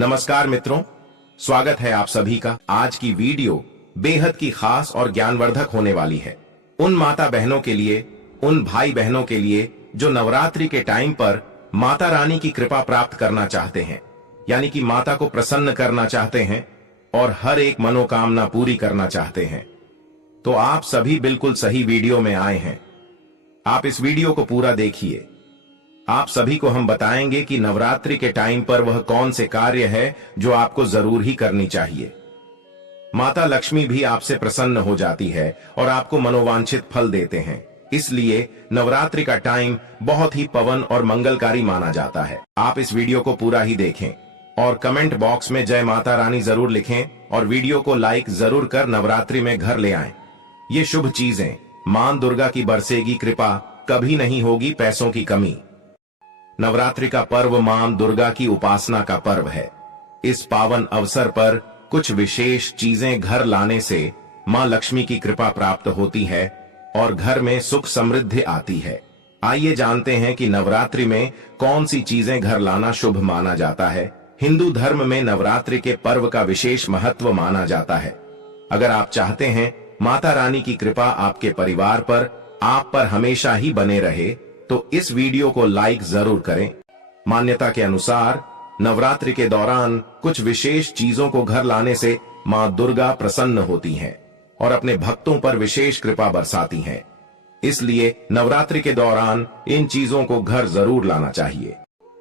नमस्कार मित्रों, स्वागत है आप सभी का। आज की वीडियो बेहद की खास और ज्ञानवर्धक होने वाली है। उन माता बहनों के लिए, उन भाई बहनों के लिए जो नवरात्रि के टाइम पर माता रानी की कृपा प्राप्त करना चाहते हैं, यानी कि माता को प्रसन्न करना चाहते हैं और हर एक मनोकामना पूरी करना चाहते हैं। तो आप सभी बिल्कुल सही वीडियो में आए हैं। आप इस वीडियो को पूरा देखिए। आप सभी को हम बताएंगे कि नवरात्रि के टाइम पर वह कौन से कार्य है जो आपको जरूर ही करनी चाहिए। माता लक्ष्मी भी आपसे प्रसन्न हो जाती है और आपको मनोवांछित फल देते हैं। इसलिए नवरात्रि का टाइम बहुत ही पवन और मंगलकारी माना जाता है। आप इस वीडियो को पूरा ही देखें और कमेंट बॉक्स में जय माता रानी जरूर लिखें और वीडियो को लाइक जरूर कर नवरात्रि में घर ले आएं। ये शुभ चीजें मां दुर्गा की बरसेगी कृपा, कभी नहीं होगी पैसों की कमी। नवरात्रि का पर्व मां दुर्गा की उपासना का पर्व है। इस पावन अवसर पर कुछ विशेष चीजें घर लाने से मां लक्ष्मी की कृपा प्राप्त होती है और घर में सुख समृद्धि आती है। आइए जानते हैं कि नवरात्रि में कौन सी चीजें घर लाना शुभ माना जाता है। हिंदू धर्म में नवरात्रि के पर्व का विशेष महत्व माना जाता है। अगर आप चाहते हैं माता रानी की कृपा आपके परिवार पर, आप पर हमेशा ही बने रहे, तो इस वीडियो को लाइक जरूर करें। मान्यता के अनुसार नवरात्रि के दौरान कुछ विशेष चीजों को घर लाने से मां दुर्गा प्रसन्न होती हैं और अपने भक्तों पर विशेष कृपा बरसाती हैं। इसलिए नवरात्रि के दौरान इन चीजों को घर जरूर लाना चाहिए।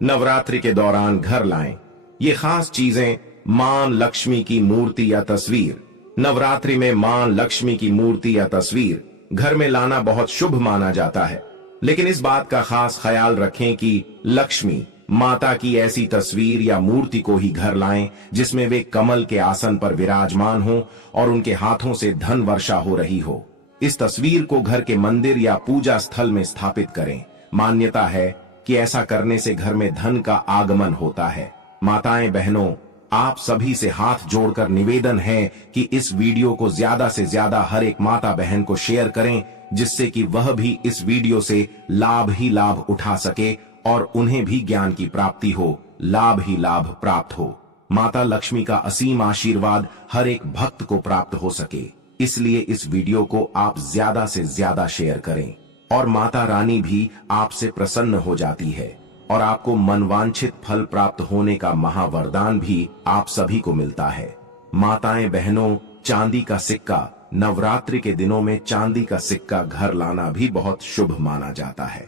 नवरात्रि के दौरान घर लाएं ये खास चीजें। मां लक्ष्मी की मूर्ति या तस्वीर। नवरात्रि में मां लक्ष्मी की मूर्ति या तस्वीर घर में लाना बहुत शुभ माना जाता है, लेकिन इस बात का खास ख्याल रखें कि लक्ष्मी माता की ऐसी तस्वीर या मूर्ति को ही घर लाएं जिसमें वे कमल के आसन पर विराजमान हो और उनके हाथों से धन वर्षा हो रही हो। इस तस्वीर को घर के मंदिर या पूजा स्थल में स्थापित करें। मान्यता है कि ऐसा करने से घर में धन का आगमन होता है। माताएं बहनों, आप सभी से हाथ जोड़कर निवेदन है कि इस वीडियो को ज्यादा से ज्यादा हर एक माता बहन को शेयर करें, जिससे कि वह भी इस वीडियो से लाभ ही लाभ उठा सके और उन्हें भी ज्ञान की प्राप्ति हो, लाभ ही लाभ प्राप्त हो। माता लक्ष्मी का असीम आशीर्वाद हर एक भक्त को प्राप्त हो सके, इसलिए इस वीडियो को आप ज्यादा से ज्यादा शेयर करें और माता रानी भी आपसे प्रसन्न हो जाती है और आपको मनवांछित फल प्राप्त होने का महावरदान भी आप सभी को मिलता है। माताएं बहनों, चांदी का सिक्का, नवरात्रि के दिनों में चांदी का सिक्का घर लाना भी बहुत शुभ माना जाता है,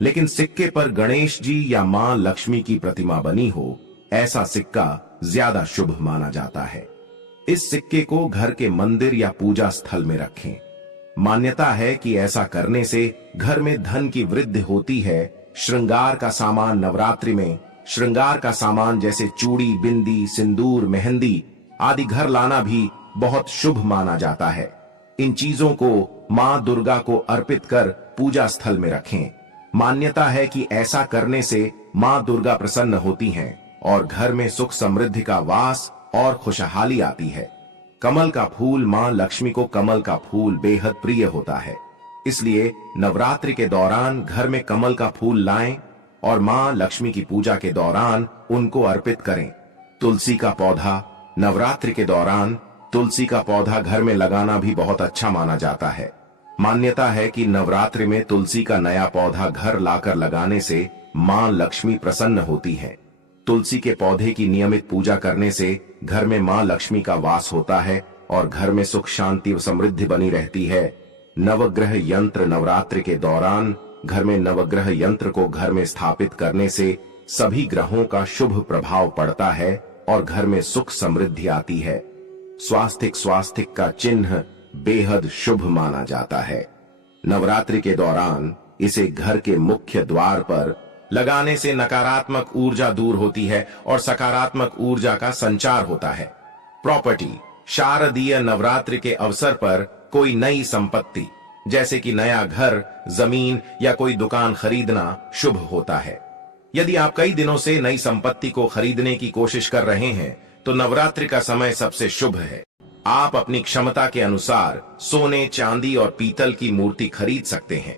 लेकिन सिक्के पर गणेश जी या मां लक्ष्मी की प्रतिमा बनी हो, ऐसा सिक्का ज्यादा शुभ माना जाता है। इस सिक्के को घर के मंदिर या पूजा स्थल में रखें। मान्यता है कि ऐसा करने से घर में धन की वृद्धि होती है। श्रृंगार का सामान नवरात्रि में श्रृंगार का सामान जैसे चूड़ी, बिंदी, सिंदूर, मेहंदी आदि घर लाना भी बहुत शुभ माना जाता है। इन चीजों को मां दुर्गा को अर्पित कर पूजा स्थल में रखें। मान्यता है कि ऐसा करने से मां दुर्गा प्रसन्न होती हैं और घर में सुख समृद्धि का वास और खुशहाली आती है। कमल का फूल, मां लक्ष्मी को कमल का फूल बेहद प्रिय होता है, इसलिए नवरात्रि के दौरान घर में कमल का फूल लाएं और मां लक्ष्मी की पूजा के दौरान उनको अर्पित करें। तुलसी का पौधा, नवरात्रि के दौरान तुलसी का पौधा घर में लगाना भी बहुत अच्छा माना जाता है। मान्यता है कि नवरात्रि में तुलसी का नया पौधा घर लाकर लगाने से मां लक्ष्मी प्रसन्न होती है। तुलसी के पौधे की नियमित पूजा करने से घर में मां लक्ष्मी का वास होता है और घर में सुख शांति व समृद्धि बनी रहती है। नवग्रह यंत्र, नवरात्रि के दौरान घर में नवग्रह यंत्र को घर में स्थापित करने से सभी ग्रहों का शुभ प्रभाव पड़ता है और घर में सुख समृद्धि आती है। स्वास्तिक का चिन्ह बेहद शुभ माना जाता है। नवरात्रि के दौरान इसे घर के मुख्य द्वार पर लगाने से नकारात्मक ऊर्जा दूर होती है और सकारात्मक ऊर्जा का संचार होता है। प्रॉपर्टी, शारदीय नवरात्रि के अवसर पर कोई नई संपत्ति जैसे कि नया घर, जमीन या कोई दुकान खरीदना शुभ होता है। यदि आप कई दिनों से नई संपत्ति को खरीदने की कोशिश कर रहे हैं तो नवरात्रि का समय सबसे शुभ है। आप अपनी क्षमता के अनुसार सोने, चांदी और पीतल की मूर्ति खरीद सकते हैं।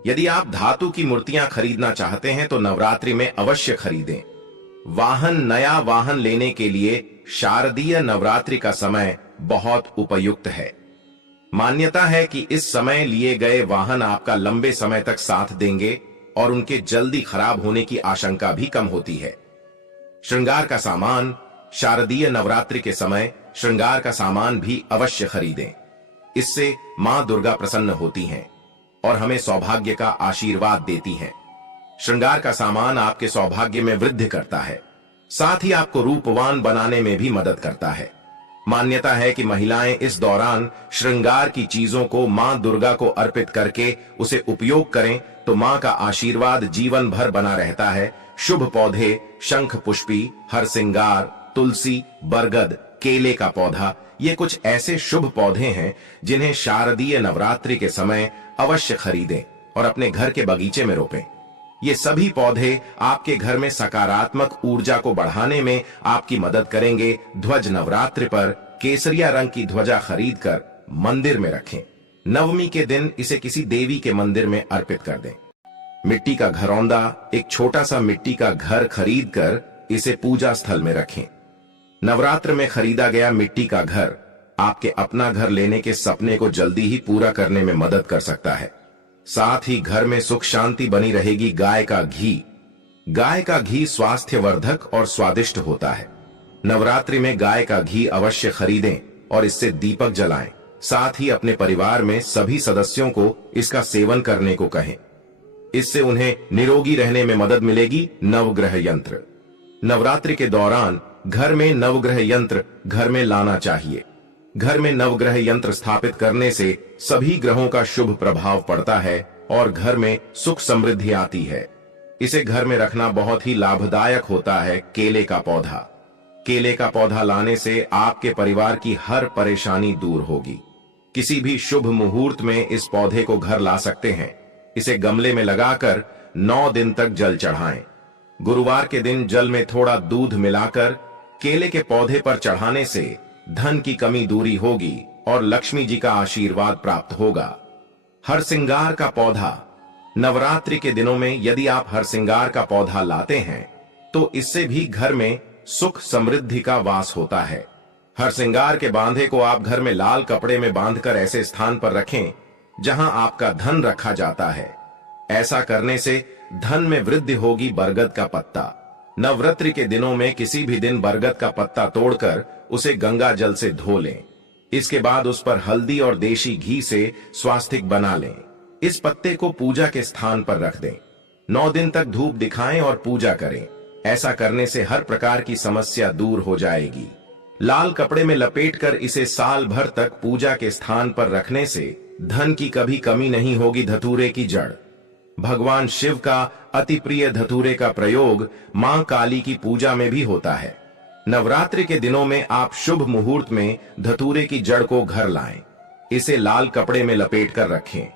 यदि आप धातु की मूर्तियां खरीदना चाहते हैं तो नवरात्रि में अवश्य खरीदें। नया वाहन लेने के लिए शारदीय नवरात्रि का समय बहुत उपयुक्त है। मान्यता है कि इस समय लिए गए वाहन आपका लंबे समय तक साथ देंगे और उनके जल्दी खराब होने की आशंका भी कम होती है। श्रृंगार का सामान, शारदीय नवरात्रि के समय श्रृंगार का सामान भी अवश्य खरीदें। इससे मां दुर्गा प्रसन्न होती हैं और हमें सौभाग्य का आशीर्वाद देती हैं। श्रृंगार का सामान आपके सौभाग्य में वृद्धि करता है, साथ ही आपको रूपवान बनाने में भी मदद करता है। मान्यता है कि महिलाएं इस दौरान श्रृंगार की चीजों को मां दुर्गा को अर्पित करके उसे उपयोग करें तो मां का आशीर्वाद जीवन भर बना रहता है। शुभ पौधे शंख पुष्पी, हरसिंगार, तुलसी, बरगद, केले का पौधा, ये कुछ ऐसे शुभ पौधे हैं जिन्हें शारदीय नवरात्रि के समय अवश्य खरीदें और अपने घर के बगीचे में रोपें। ये सभी पौधे आपके घर में सकारात्मक ऊर्जा को बढ़ाने में आपकी मदद करेंगे। ध्वज नवरात्रि पर केसरिया रंग की ध्वजा खरीदकर मंदिर में रखें। नवमी के दिन इसे किसी देवी के मंदिर में अर्पित कर दें। मिट्टी का घरौंदा, एक छोटा सा मिट्टी का घर खरीदकर इसे पूजा स्थल में रखें। नवरात्र में खरीदा गया मिट्टी का घर आपके अपना घर लेने के सपने को जल्दी ही पूरा करने में मदद कर सकता है। साथ ही घर में सुख शांति बनी रहेगी। गाय का घी स्वास्थ्यवर्धक और स्वादिष्ट होता है। नवरात्रि में गाय का घी अवश्य खरीदें और इससे दीपक जलाएं। साथ ही अपने परिवार में सभी सदस्यों को इसका सेवन करने को कहें। इससे उन्हें निरोगी रहने में मदद मिलेगी। नवग्रह यंत्र, नवरात्रि के दौरान घर में नवग्रह यंत्र घर में लाना चाहिए। घर में नवग्रह यंत्र स्थापित करने से सभी ग्रहों का शुभ प्रभाव पड़ता है और घर में सुख समृद्धि आती है। इसे घर में रखना बहुत ही लाभदायक होता है। केले का पौधा लाने से आपके परिवार की हर परेशानी दूर होगी। किसी भी शुभ मुहूर्त में इस पौधे को घर ला सकते हैं। इसे गमले में लगाकर 9 दिन तक जल चढ़ाएं। गुरुवार के दिन जल में थोड़ा दूध मिलाकर केले के पौधे पर चढ़ाने से धन की कमी दूरी होगी और लक्ष्मी जी का आशीर्वाद प्राप्त होगा। हरसिंगार का पौधा, नवरात्रि के दिनों में यदि आप हरसिंगार का पौधा लाते हैं तो इससे भी घर में सुख समृद्धि का वास होता है। हरसिंगार के बांधे को आप घर में लाल कपड़े में बांधकर ऐसे स्थान पर रखें जहां आपका धन रखा जाता है। ऐसा करने से धन में वृद्धि होगी। बरगद का पत्ता, नवरात्रि के दिनों में किसी भी दिन बरगद का पत्ता तोड़कर उसे गंगा जल से धो लें। इसके बाद उस पर हल्दी और देशी घी से स्वास्तिक बना लें। इस पत्ते को पूजा के स्थान पर रख दें। 9 दिन तक धूप दिखाएं और पूजा करें। ऐसा करने से हर प्रकार की समस्या दूर हो जाएगी। लाल कपड़े में लपेटकर इसे साल भर तक पूजा के स्थान पर रखने से धन की कभी कमी नहीं होगी। धतूरे की जड़, भगवान शिव का अति प्रिय धतूरे का प्रयोग मां काली की पूजा में भी होता है। नवरात्रि के दिनों में आप शुभ मुहूर्त में धतूरे की जड़ को घर लाएं। इसे लाल कपड़े में लपेटकर रखें।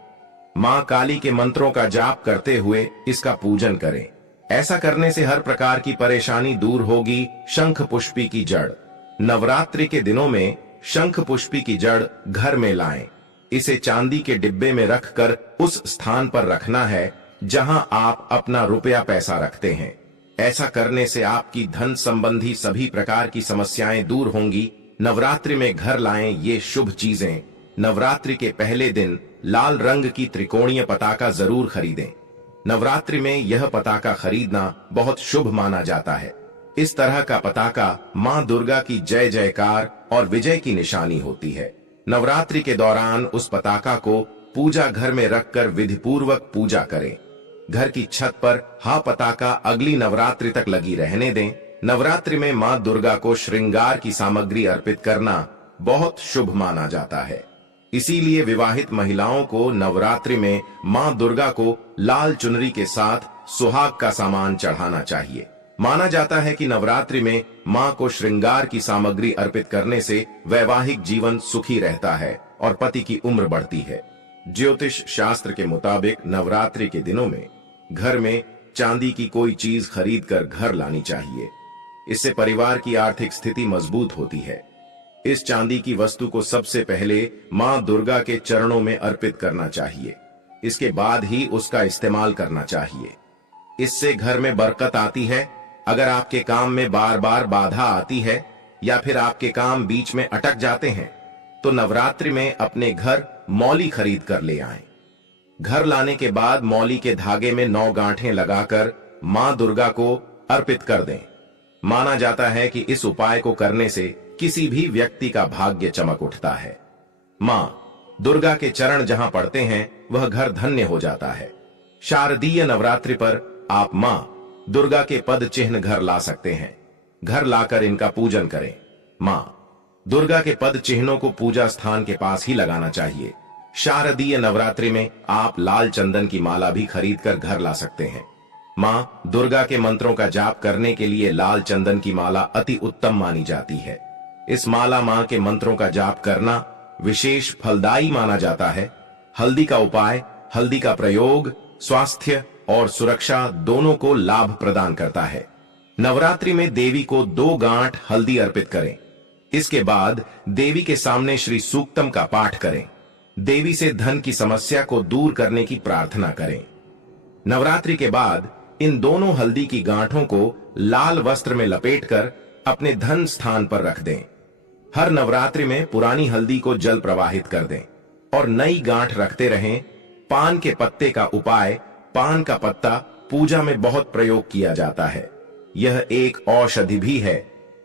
मां काली के मंत्रों का जाप करते हुए इसका पूजन करें। ऐसा करने से हर प्रकार की परेशानी दूर होगी। शंख पुष्पी की जड़, नवरात्रि के दिनों में शंख पुष्पी की जड़ घर में लाएं। इसे चांदी के डिब्बे में रखकर उस स्थान पर रखना है जहां आप अपना रुपया पैसा रखते हैं। ऐसा करने से आपकी धन संबंधी सभी प्रकार की समस्याएं दूर होंगी। नवरात्रि में घर लाएं ये शुभ चीजें। नवरात्रि के पहले दिन लाल रंग की त्रिकोणीय पताका जरूर खरीदें। नवरात्रि में यह पताका खरीदना बहुत शुभ माना जाता है। इस तरह का पताका मां दुर्गा की जय जयकार और विजय की निशानी होती है। नवरात्रि के दौरान उस पताका को पूजा घर में रखकर विधिपूर्वक पूजा करें। घर की छत पर पताका अगली नवरात्रि तक लगी रहने दें। नवरात्रि में मां दुर्गा को श्रृंगार की सामग्री अर्पित करना बहुत शुभ माना जाता है। इसीलिए विवाहित महिलाओं को नवरात्रि में मां दुर्गा को लाल चुनरी के साथ सुहाग का सामान चढ़ाना चाहिए। माना जाता है कि नवरात्रि में मां को श्रृंगार की सामग्री अर्पित करने से वैवाहिक जीवन सुखी रहता है और पति की उम्र बढ़ती है। ज्योतिष शास्त्र के मुताबिक नवरात्रि के दिनों में घर में चांदी की कोई चीज खरीद कर घर लानी चाहिए। इससे परिवार की आर्थिक स्थिति मजबूत होती है। इस चांदी की वस्तु को सबसे पहले मां दुर्गा के चरणों में अर्पित करना चाहिए। इसके बाद ही उसका इस्तेमाल करना चाहिए। इससे घर में बरकत आती है, अगर आपके काम में बार बार बाधा आती है या फिर आपके काम बीच में अटक जाते हैं, तो नवरात्रि में अपने घर मौली खरीद कर ले आएं। घर लाने के बाद मौली के धागे में 9 गांठें लगाकर मां दुर्गा को अर्पित कर दें। माना जाता है कि इस उपाय को करने से किसी भी व्यक्ति का भाग्य चमक उठता है। मां दुर्गा के चरण जहां पड़ते हैं वह घर धन्य हो जाता है। शारदीय नवरात्रि पर आप मां दुर्गा के पद चिन्ह घर ला सकते हैं। घर लाकर इनका पूजन करें। मां दुर्गा के पद चिन्हों को पूजा स्थान के पास ही लगाना चाहिए। शारदीय नवरात्रि में आप लाल चंदन की माला भी खरीद कर घर ला सकते हैं। मां दुर्गा के मंत्रों का जाप करने के लिए लाल चंदन की माला अति उत्तम मानी जाती है। इस माला मां के मंत्रों का जाप करना विशेष फलदायी माना जाता है। हल्दी का उपाय, हल्दी का प्रयोग स्वास्थ्य और सुरक्षा दोनों को लाभ प्रदान करता है। नवरात्रि में देवी को 2 गांठ हल्दी अर्पित करें। इसके बाद देवी के सामने श्री सूक्तम का पाठ करें। देवी से धन की समस्या को दूर करने की प्रार्थना करें। नवरात्रि के बाद इन दोनों हल्दी की गांठों को लाल वस्त्र में लपेटकर अपने धन स्थान पर रख दें। हर नवरात्रि में पुरानी हल्दी को जल प्रवाहित कर दें और नई गांठ रखते रहें। पान के पत्ते का उपाय, पान का पत्ता पूजा में बहुत प्रयोग किया जाता है। यह एक औषधि भी है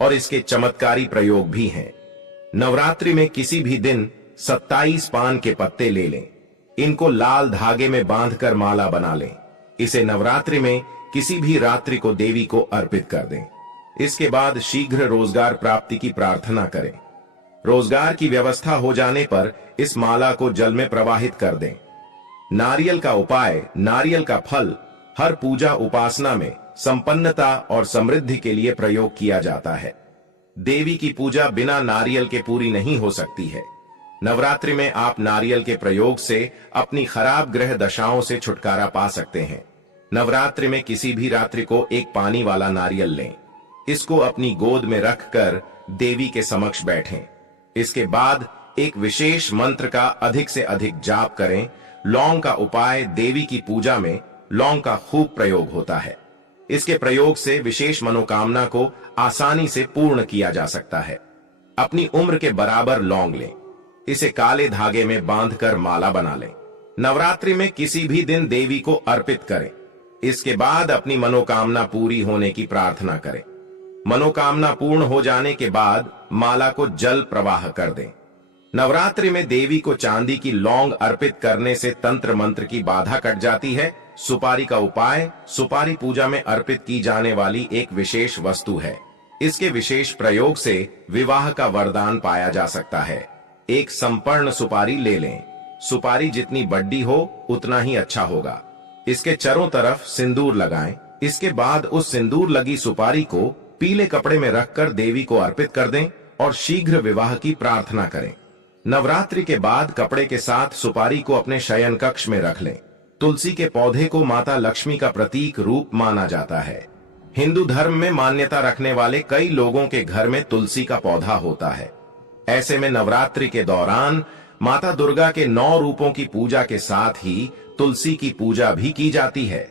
और इसके चमत्कारी प्रयोग भी हैं। नवरात्रि में किसी भी दिन 27 पान के पत्ते ले लें। इनको लाल धागे में बांधकर माला बना लें। इसे नवरात्रि में किसी भी रात्रि को देवी को अर्पित कर दें। इसके बाद शीघ्र रोजगार प्राप्ति की प्रार्थना करें। रोजगार की व्यवस्था हो जाने पर इस माला को जल में प्रवाहित कर दें। नारियल का उपाय, नारियल का फल हर पूजा उपासना में संपन्नता और समृद्धि के लिए प्रयोग किया जाता है। देवी की पूजा बिना नारियल के पूरी नहीं हो सकती है। नवरात्रि में आप नारियल के प्रयोग से अपनी खराब ग्रह दशाओं से छुटकारा पा सकते हैं। नवरात्रि में किसी भी रात्रि को एक पानी वाला नारियल लें। इसको अपनी गोद में रखकर देवी के समक्ष बैठें। इसके बाद एक विशेष मंत्र का अधिक से अधिक जाप करें। लौंग का उपाय, देवी की पूजा में लौंग का खूब प्रयोग होता है। इसके प्रयोग से विशेष मनोकामना को आसानी से पूर्ण किया जा सकता है। अपनी उम्र के बराबर लौंग लें। इसे काले धागे में बांधकर माला बना लें। नवरात्रि में किसी भी दिन देवी को अर्पित करें। इसके बाद अपनी मनोकामना पूरी होने की प्रार्थना करें। मनोकामना पूर्ण हो जाने के बाद माला को जल प्रवाह कर दें। नवरात्रि में देवी को चांदी की लौंग अर्पित करने से तंत्र मंत्र की बाधा कट जाती है। सुपारी का उपाय, सुपारी पूजा में अर्पित की जाने वाली एक विशेष वस्तु है। इसके विशेष प्रयोग से विवाह का वरदान पाया जा सकता है। एक संपर्ण सुपारी ले लें। सुपारी जितनी बड़ी हो उतना ही अच्छा होगा। इसके चारों तरफ सिंदूर लगाएं। इसके बाद उस सिंदूर लगी सुपारी को पीले कपड़े में रखकर देवी को अर्पित कर दें और शीघ्र विवाह की प्रार्थना करें। नवरात्रि के बाद कपड़े के साथ सुपारी को अपने शयन कक्ष में रख लें। तुलसी के पौधे को माता लक्ष्मी का प्रतीक रूप माना जाता है। हिंदू धर्म में मान्यता रखने वाले कई लोगों के घर में तुलसी का पौधा होता है। ऐसे में नवरात्रि के दौरान माता दुर्गा के 9 रूपों की पूजा के साथ ही तुलसी की पूजा भी की जाती है।